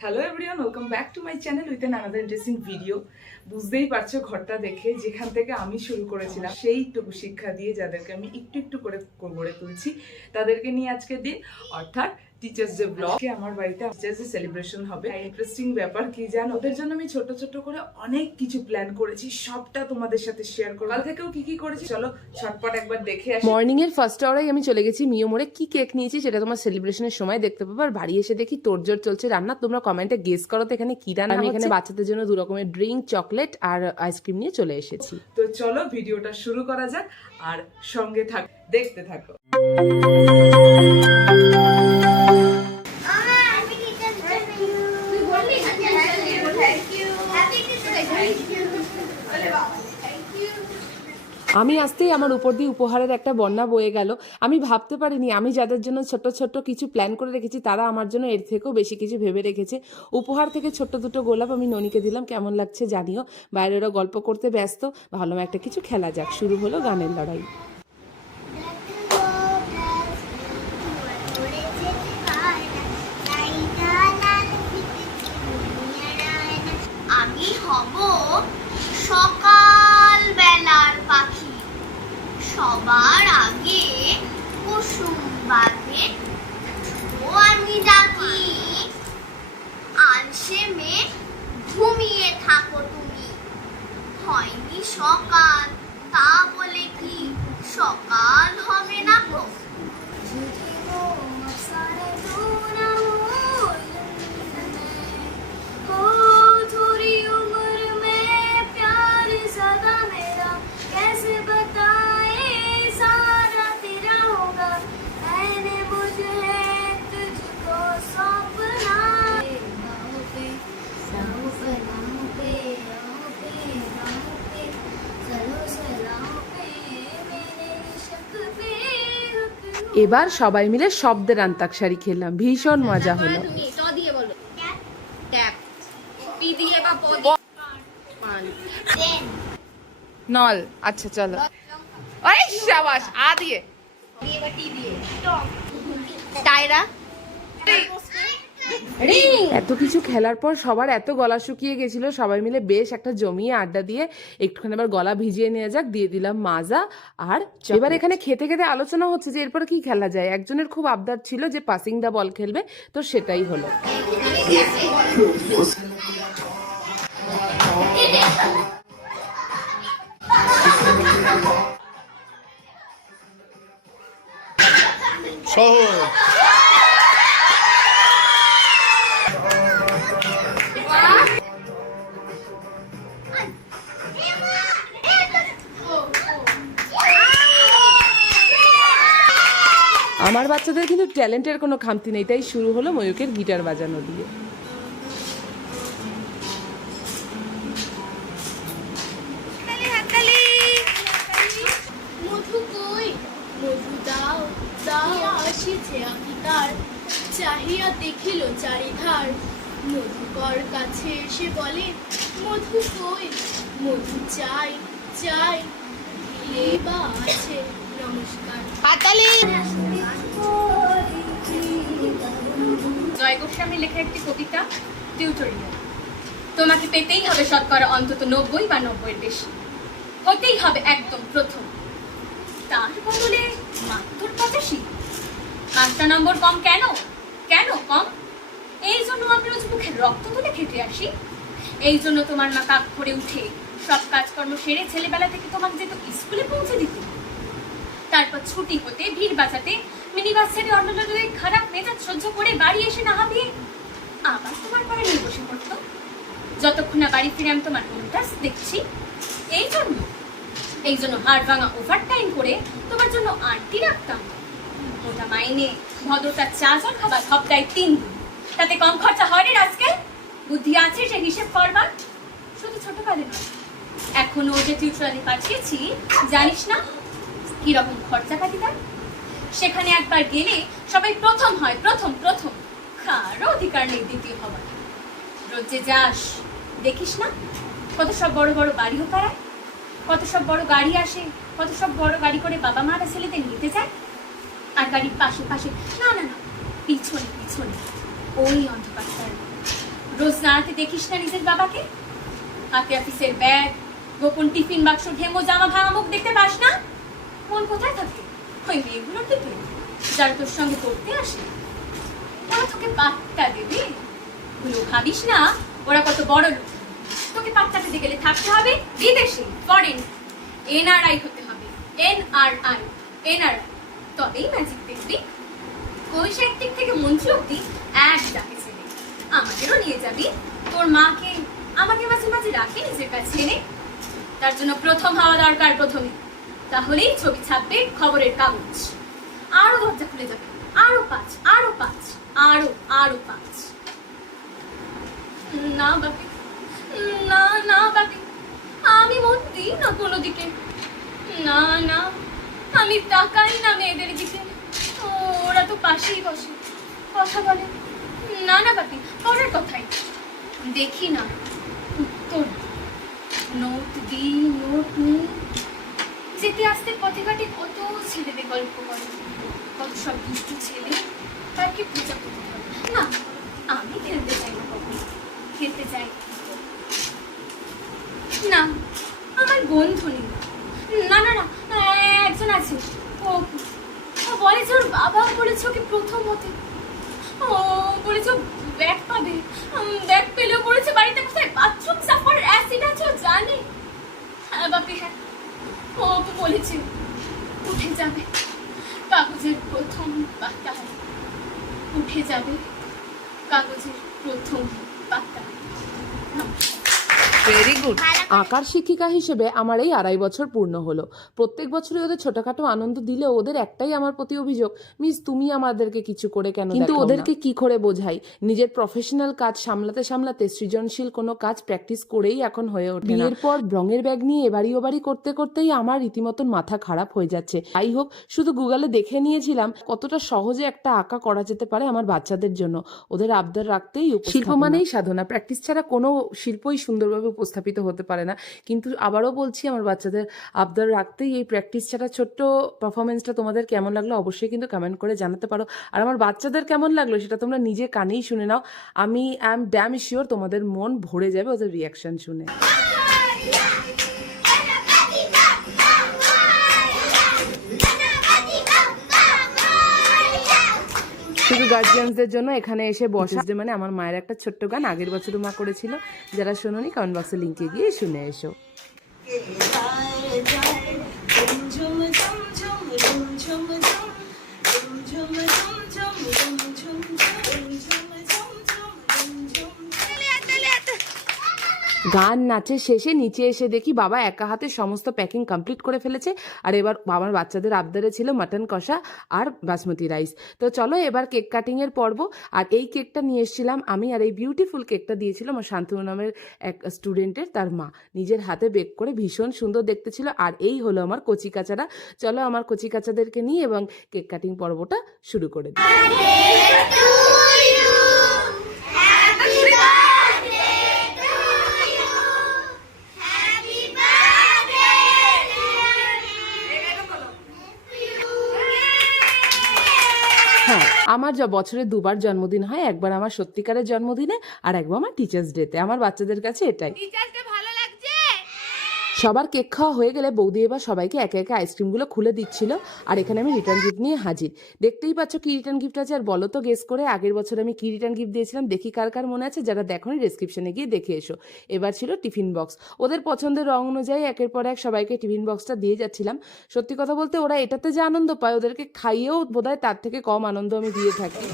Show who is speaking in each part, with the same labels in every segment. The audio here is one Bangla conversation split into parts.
Speaker 1: Hello everyone welcome back to my channel with another interesting video বুঝতেই পারছ ঘরটা দেখে, যেখান থেকে আমি শুরু করেছিলাম, সেইটুকু শিক্ষা দিয়ে যাদেরকে আমি একটু একটু করে গড়ে তুলছি, তাদেরকে নিয়ে আজকের দিন, অর্থাৎ টিচার্স ডে ব্লগ আমার বাড়িতে টিচার্স ডে সেলিব্রেশন হবে। ইন্টারেস্টিং ব্যাপার কি জানো? ওদের জন্য আমি ছোট ছোট করে অনেক কিছু প্ল্যান করেছি। সবটা তোমাদের সাথে শেয়ার করব। কাল থেকেও কি কি করেছি? চলো ছটপট একবার দেখে আসি।
Speaker 2: মর্নিং এর ফার্স্ট আওয়ারেই আমি চলে গেছি মিও মোড়ে। কি কেক নিয়েছি সেটা তোমার সেলিব্রেশনের সময় দেখতে পাবো। আর বাড়ি এসে দেখি তোরজোর চলছে রান্না। তোমরা কমেন্টে গেস করো তো এখানে কি রান্না আমি এখানে বাচ্চাদের জন্য দু রকমের ড্রিঙ্ক চকলেট আর আইসক্রিম নিয়ে চলে এসেছি।
Speaker 1: তো চলো ভিডিওটা শুরু করা যাক। আর সঙ্গে থাক দেখতে থাকো।
Speaker 2: আমি আসতেই আমার উপর দিয়ে উপহারের একটা বন্যা বয়ে গেল। আমি ভাবতে পারিনি, আমি যাদের জন্য ছোট ছোট কিছু প্ল্যান করে রেখেছি, তারা আমার জন্য এর থেকেও বেশি কিছু ভেবে রেখেছে। উপহার থেকে ছোট্ট দুটো গোলাপ আমি ননিকে দিলাম, কেমন লাগছে জানিও। বাইরেরও গল্প করতে ব্যস্ত ভাবলাম একটা কিছু খেলা যাক, শুরু হলো গানের লড়াই।
Speaker 3: হব সকাল বেলার পাখি সবার আগে কুসুম বাঁধে। ও আমি ডাকি। আলসে মেয়ে ঘুমিয়ে থাকো তুমি। হয়নি সকাল, তা বলে কি? সকাল হবে না গো
Speaker 2: এবার সবাই মিলে শব্দের আন্তাক্ষরী খেললাম। ভীষণ মজা হলো।
Speaker 3: তুমি ট দিয়ে বলো। ট্যাপ পি দিয়ে বা প দিয়ে? দেন।
Speaker 2: নল। আচ্ছা চলো। শাবাশ আ দিয়ে।
Speaker 3: দিয়ে দিয়ে। টায়রা
Speaker 2: এত কিছু খেলার পর সবার এত গলা শুকিয়ে গেছিল সবাই মিলে বেশ একটা জমিয়ে আড্ডা দিয়ে একটুখানি আবার গলা ভিজিয়ে নিয়ে যাক দিয়ে দিলাম মাজা আর এবার এখানে খেতে খেতে আলোচনা হচ্ছে যে এরপর কি খেলা যায়। একজনের খুব আবদার ছিল যে পাসিং দা বল খেলবে তো সেটাই হলো।
Speaker 4: সহজ।
Speaker 2: আমার বাচ্চাদের কিন্তু ট্যালেন্টের কোনো খামতি নেই তাই শুরু হলো ময়ূকের গিটার বাজানো দিয়ে।
Speaker 3: মধু কই? মধু দাও দাও আসিছে আকি চাহিয়া দেখিল চারিধার। মধুকর কাছে এসে বলে মধু কই? মধু চাই চাই। বা আছে নমস্কার।
Speaker 5: জয় গোস্বামী লেখা একটি কবিতা, টিউটোরিয়াল। তোমাকে পেতেই হবে শতকরা অন্তত নব্বই বা নব্বইয়ের বেশি। হতেই হবে একদম প্রথম। তার বদলে মাত্র পঁচাশি। পাঁচটা নম্বর কম কেন? কেন কম? এই জন্য আমি রোজ মুখে রক্ত তুলে খেতে আসি। এই জন্য তোমার মা কাক করে উঠে সব কাজকর্ম সেরে ছেলেবেলা থেকে তোমাকে যেত স্কুলে পৌঁছে দিত। তারপর ছুটি হতে, ভিড় বাঁচাতে মিনি বাস ছেড়ে অন্যদের খারাপ মেজাজ সহ্য করে বাড়ি এসে না হাবিয়ে আবার তোমার পরে নিয়ে বসে পড়তো। যতক্ষণ না বাড়ি ফিরে আমি তোমার উল্টাস দেখছি। এই জন্য এই জন্য হাড় ভাঙা ওভার টাইম করে তোমার জন্য আন্টি রাখতাম। ওটা মাইনে, ভদ্রতা, চা জল, খাবার সবটাই তিন দিন তাতে কম খরচা হয় রে আজকে বুদ্ধি আছে সে হিসেব করবার? শুধু ছোটকালে নয়, এখনও ও যে টিউশনে পাঠিয়েছি, জানিস না? কীরকম খরচা পাতি তার? সেখানে একবার গেলে সবাই প্রথম হয়, প্রথম প্রথম। কারও অধিকার নেই দ্বিতীয় হবার রোজ যাস, দেখিস না কত সব বড় বড় বাড়িও পাড়ায় কত সব বড় গাড়ি আসে, কত সব বড় গাড়ি করে বাবা মারা ছেলেদের নিতে যায়। আর গাড়ির পাশে পাশে, না না না, পিছনে পিছনে, ওই অন্ধকারটার নাড়াতে দেখিস না নিজের বাবাকে? হাতে অফিসের ব্যাগ, গোপন টিফিন বাক্স ঢেমো জামা ভাঙা মুখ দেখতে পাস না? মন কোথায় থাকে ওই মেয়েগুলোর দিকে যারা তোর সঙ্গে পড়তে আসে। ওরা তোকে পাত্তা দেবে। গুলো ভাবিস না, ওরা কত বড় লোক। তোকে পাত্তা দিতে গেলে থাকতে হবে বিদেশে ফরেন এনআরআই হতে হবে, এনআরআই এনআরআই। তবেই ম্যাজিক দেখবি। কবি সাহিত্যিক থেকে মন্ত্রী অব্দি এক ডাকে ছেলে আমাদেরও নিয়ে যাবি। তোর মাকে, আমাকে মাঝে মাঝে রাখি নিজের কাছে এনে। তার জন্য প্রথম হওয়া দরকার প্রথমে। তাহলেই ছবি ছাপবে খবরের কাগজ। আরও দরজা খুলে যাবে। আরও পাঁচ আরও পাঁচ আরও আরও পাঁচ না বাপি, না না বাপি, আমি মন দিই না কোনো দিকে। না না, আমি তাকাই না মেয়েদের দিকে। ওরা তো পাশেই বসে, কথা বলে। না না বাপি পরের কথাই দেখি না, উত্তর। নোট দি, নোট নি। যেতে আসতে পথে ঘাটে কত ছেলেদের গল্প করে কত সব দুষ্টু ছেলে? তাকে পূজা করতে হবে? না, আমি খেলতে চাই না কখনো। খেলতে চাই না, আমার বন্ধু নেই। না না না, একজন আছে। ও বলে যে ওর বাবা বলেছে ওকে প্রথম হতে। ও বলেছে ব্যাগ পাবে। ব্যাগ পেলেও বলেছে বাড়িতে কোথায়? বাথরুম সাফার অ্যাসিড আছে, ও জানে। হ্যাঁ বাপি হ্যাঁ। ও বলেছি উঠে যাবে। কাগজের প্রথম পাতা উঠে যাবে। কাগজের প্রথম পাতা
Speaker 1: ভেরি গুড
Speaker 2: আঁকার শিক্ষিকা হিসেবে আমার এই আড়াই বছর পূর্ণ হলো। প্রত্যেক বছরই ওদের ছোটখাটো আনন্দ দিলে ওদের একটাই আমার প্রতি অভিযোগ মিস তুমি আমাদেরকে কিছু করে কেন কিন্তু ওদেরকে কি করে বোঝাই? নিজের প্রফেশনাল কাজ সামলাতে সামলাতে সৃজনশীল কোনো কাজ প্র্যাকটিস করেই এখন হয়ে ওঠে বিয়ের পর রঙের ব্যাগ নিয়ে এবাড়ি ওবাড়ি করতে করতেই আমার রীতিমতন মাথা খারাপ হয়ে যাচ্ছে। যাই হোক শুধু গুগলে দেখে নিয়েছিলাম কতটা সহজে একটা আঁকা করা যেতে পারে আমার বাচ্চাদের জন্য। ওদের আবদার রাখতেই শিল্প মানেই সাধনা। প্র্যাকটিস ছাড়া কোনো শিল্পই সুন্দরভাবে উপস্থাপিত হতে পারে না। কিন্তু আবারও বলছি, আমার বাচ্চাদের আবদার রাখতেই এই প্র্যাকটিস ছাড়া ছোট্ট পারফরমেন্সটা তোমাদের কেমন লাগল অবশ্যই কিন্তু কমেন্ট করে জানাতে পারো। আর আমার বাচ্চাদের কেমন লাগল সেটা তোমরা নিজে কানেই শুনে নাও। আমি আই এম ড্যাম শিওর তোমাদের মন ভরে যাবে ওদের রিয়াকশান শুনে। শুধু গার্জিয়ানসদের জন্য এখানে এসে বসে। মানে আমার মায়ের একটা ছোট্ট গান আগের বছর মা করেছিল। যারা শোনোনি কমেন্ট বক্সে লিঙ্কে গিয়ে শুনে এসো। গান নাচের শেষে নিচে এসে দেখি বাবা একা হাতে সমস্ত প্যাকিং কমপ্লিট করে ফেলেছে। আর এবার আমার বাচ্চাদের আবদারে ছিল মাটন কষা আর বাসমতি রাইস তো চলো এবার কেক কাটিং এর পর্ব। আর এই কেকটা নিয়ে এসেছিলাম আমি আর এই বিউটিফুল কেকটা দিয়েছিল আমার শান্তনু নামের এক স্টুডেন্টের তার মা। নিজের হাতে বেক করে ভীষণ সুন্দর দেখতে ছিল। আর এই হলো আমার কচি কাচারা। চলো আমার কচি কাচাদেরকে নিয়ে এবং কেক কাটিং পর্বটা শুরু করে দিই। আমার যা বছরে দুবার জন্মদিন হয়, একবার আমার সত্যিকারের জন্মদিনে আর একবার আমার টিচার্স ডেতে আমার বাচ্চাদের কাছে এটাই। সবার কেক খাওয়া হয়ে গেলে বৌদি এবার সবাইকে একে একে আইসক্রিমগুলো খুলে দিচ্ছিল। আর এখানে আমি রিটার্ন গিফট নিয়ে হাজির। দেখতেই পাচ্ছ কি রিটার্ন গিফট আছে? আর বলো তো গেস করে, আগের বছর আমি কি রিটার্ন গিফট দিয়েছিলাম? দেখি কার কার মনে আছে? যারা দেখোনি ডিসক্রিপশনে গিয়ে দেখে এসো। এবার ছিল টিফিন বক্স ওদের পছন্দের রং অনুযায়ী একের পর এক সবাইকে টিফিন বক্সটা দিয়ে যাচ্ছিলাম। সত্যি কথা বলতে ওরা এটাতে যে আনন্দ পায়, ওদেরকে খাইয়েও বোধহয় তার থেকে কম আনন্দ আমি দিয়ে থাকি।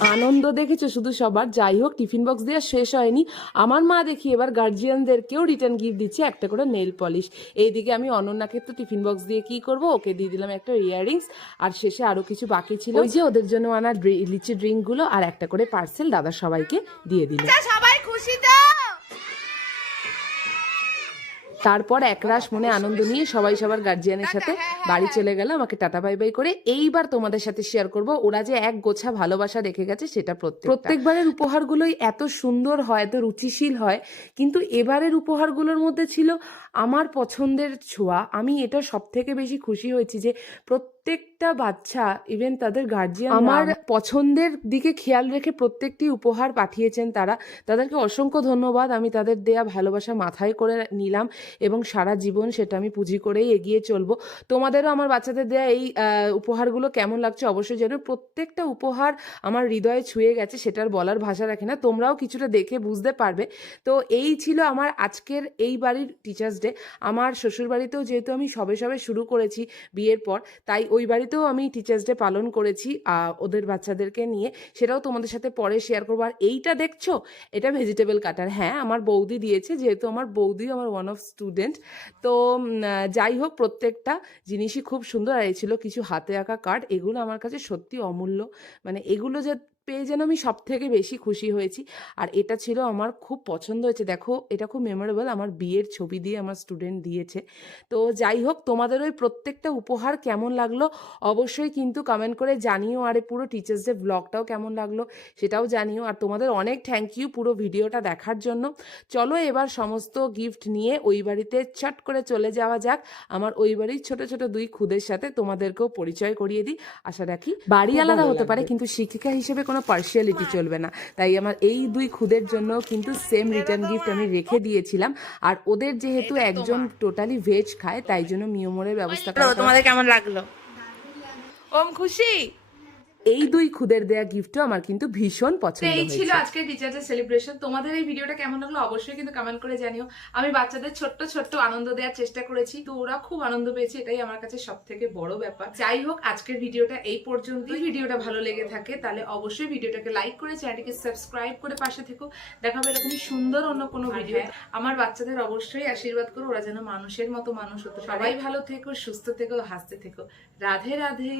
Speaker 2: আনন্দ দেখেছ? শুধু সবার? যাই হোক টিফিন বক্স দেওয়া শেষ হয়নি। আমার মা দেখি এবার গার্জিয়ানদেরকেও রিটার্ন গিফট দিচ্ছে একটা করে নেল পলিশ। এইদিকে আমি অনন্যাকে তো টিফিন বক্স দিয়ে কি করব? ওকে দিয়ে দিলাম একটা ইয়াররিংস। আর শেষে আরও কিছু বাকি ছিল। ওই যে ওদের জন্য আনা লিচি ড্রিঙ্কগুলো আর একটা করে পার্সেল দাদা সবাইকে দিয়ে দিল।
Speaker 3: সবাই খুশি তো
Speaker 2: তারপর একরাশ মনে আনন্দ নিয়ে সবাই সবার গার্জিয়ানের সাথে বাড়ি চলে গেল আমাকে টাটা বাই বাই করে এইবার তোমাদের সাথে শেয়ার করব। ওরা যে এক গোছা ভালোবাসা রেখে গেছে সেটা প্রত্যেক প্রত্যেকবারের উপহারগুলোই এত সুন্দর হয়, এত রুচিশীল হয়, কিন্তু এবারের উপহারগুলোর মধ্যে ছিল আমার পছন্দের ছোঁয়া। আমি এটা সব থেকে বেশি খুশি হয়েছি যে প্রত্যেক প্রত্যেকটা বাচ্চা ইভেন তাদের গার্জিয়ান আমার পছন্দের দিকে খেয়াল রেখে প্রত্যেকটি উপহার পাঠিয়েছেন তারা। তাদেরকে অসংখ্য ধন্যবাদ। আমি তাদের দেয়া ভালোবাসা মাথায় করে নিলাম এবং সারা জীবন সেটা আমি পুঁজি করেই এগিয়ে চলবো। তোমাদেরও আমার বাচ্চাদের দেয়া এই উপহারগুলো কেমন লাগছে অবশ্যই জানো প্রত্যেকটা উপহার আমার হৃদয়ে ছুঁয়ে গেছে সেটার বলার ভাষা রাখে না। তোমরাও কিছুটা দেখে বুঝতে পারবে। তো এই ছিল আমার আজকের এই বাড়ির টিচার্স ডে আমার শ্বশুরবাড়িতেও যেহেতু আমি সবে সবে শুরু করেছি বিয়ের পর তাই ওই বাড়িতেও আমি টিচার্স ডে পালন করেছি ওদের বাচ্চাদেরকে নিয়ে। সেটাও তোমাদের সাথে পরে শেয়ার করব। আর এইটা দেখছ? এটা ভেজিটেবল কাটার হ্যাঁ আমার বৌদি দিয়েছে, যেহেতু আমার বৌদিও আমার ওয়ান অফ স্টুডেন্ট তো যাই হোক, প্রত্যেকটা জিনিসই খুব সুন্দর। আর ছিল কিছু হাতে আঁকা কার্ড এগুলো আমার কাছে সত্যি অমূল্য। মানে এগুলো যে পেয়ে যেন আমি সব থেকে বেশি খুশি হয়েছি। আর এটা ছিল আমার খুব পছন্দ হয়েছে। দেখো এটা খুব মেমোরেবল আমার বিয়ের ছবি দিয়ে আমার স্টুডেন্ট দিয়েছে। তো যাই হোক তোমাদের ওই প্রত্যেকটা উপহার কেমন লাগল অবশ্যই কিন্তু কমেন্ট করে জানিও। আর পুরো টিচার্স ডে ব্লগটাও কেমন লাগল সেটাও জানিও। আর তোমাদের অনেক থ্যাংক ইউ পুরো ভিডিওটা দেখার জন্য। চলো এবার সমস্ত গিফট নিয়ে ওই বাড়িতে চট করে চলে যাওয়া যাক। আমার ওই বাড়ির ছোট ছোট দুই খুদের সাথে তোমাদেরকেও পরিচয় করিয়ে দিই। আশা রাখি বাড়ি আলাদা হতে পারে কিন্তু শিক্ষিকা হিসেবে কোনো পার্সিয়ালিটি চলবে না। তাই আমার এই দুই খুদের জন্য কিন্তু সেম রিটার্ন গিফট আমি রেখে দিয়েছিলাম। আর ওদের যেহেতু একজন টোটালি ভেজ খায় তাই জন্য মিয়মোরের ব্যবস্থা করা
Speaker 1: তোমাদের কেমন লাগল? ওম খুশি?
Speaker 2: এই দুই খুদের দেয়া গিফটও আমার কিন্তু ভীষণ পছন্দ
Speaker 1: এই ছিল
Speaker 2: হয়েছে
Speaker 1: আজকে টিচার্স সেলিব্রেশন তোমাদের এই ভিডিওটা কেমন লাগল অবশ্যই কিন্তু কমেন্ট করে জানিও। আমি বাচ্চাদের ছোট্ট ছোট্ট আনন্দ দেওয়ার চেষ্টা করেছি তো ওরা খুব আনন্দ পেয়েছে এটাই আমার কাছে সব থেকে বড় ব্যাপার। যাই হোক আজকের ভিডিওটা এই পর্যন্তই। ভিডিওটা ভালো লেগে থাকে তাহলে অবশ্যই ভিডিওটাকে লাইক করে চ্যানেলটিকে সাবস্ক্রাইব করে পাশে থেকো। দেখা হবে এরকমই সুন্দর অন্য কোনো ভিডিও আমার বাচ্চাদের অবশ্যই আশীর্বাদ করো ওরা যেন মানুষের মতো মানুষ হতে পারে। সবাই ভালো থেকো সুস্থ থেকো হাসতে থেকো। রাধে রাধে।